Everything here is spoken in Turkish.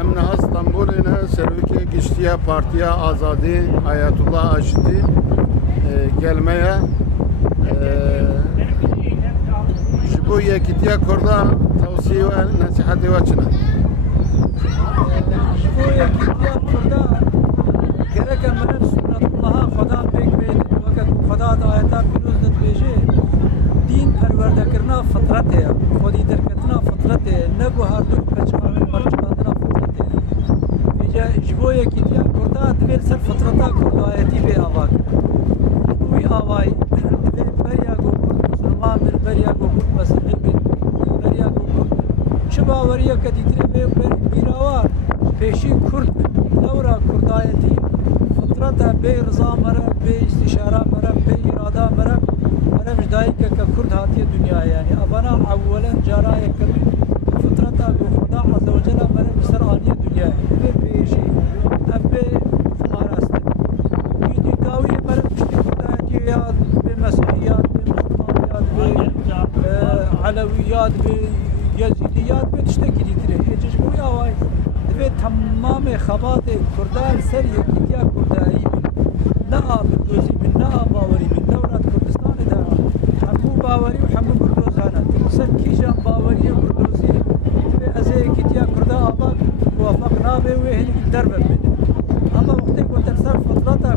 Emne İstanbul'un serviki geçtiği partiye Azadi Ayetullah Aşidi gelmeye bu yekitiye kurda tavsiye ve nasihatı ve çına. Bu yekitiye kurda gerek emrin sünnetullah'a Xuda pek beydi. Fakat Xuda da ayeta biruzdet beji din perverdekirna fıtrat ya. Xudi derketna fıtrat ya. Ne guhardur peçağın parçalandına fıtrat ya. Beja bu yekitiye kurda dvel ser fıtrata kurda ayeti be avak. Bu avay dvel beriya gokurt Müslüman bir beriya gokurt mesihil bir beriya gokurt. Çı bavariye kaditire be birava peşi Kurd Devra Kurdayeti fıtrata be rıza mera be istişara mera be irada mera mera vicdayı ka Kurd hatiye dünya yani abana avvelen caraya kemi fıtrata be Xuda azze ve celle mera misal aniye dünya be peşi ebbe marasne yedi kaviye mera pişti Kurdayeti ya be mesihiyat be Müslümaniyat be aleviyat be Yazidiyat be tişteki ditire ecez bu ya vay ve tamam xabat Kurdal ser yekitiya Kurdayı ne abi gözü bin ne baveri bin devlet Kurdistan da hamu baveri ve hamu Kurdozana sen kijan baveri Kurdozi ve az yekitiya Kurda abak muvafaq nabe ve heli derbe ama vakti ko tersar fıtrata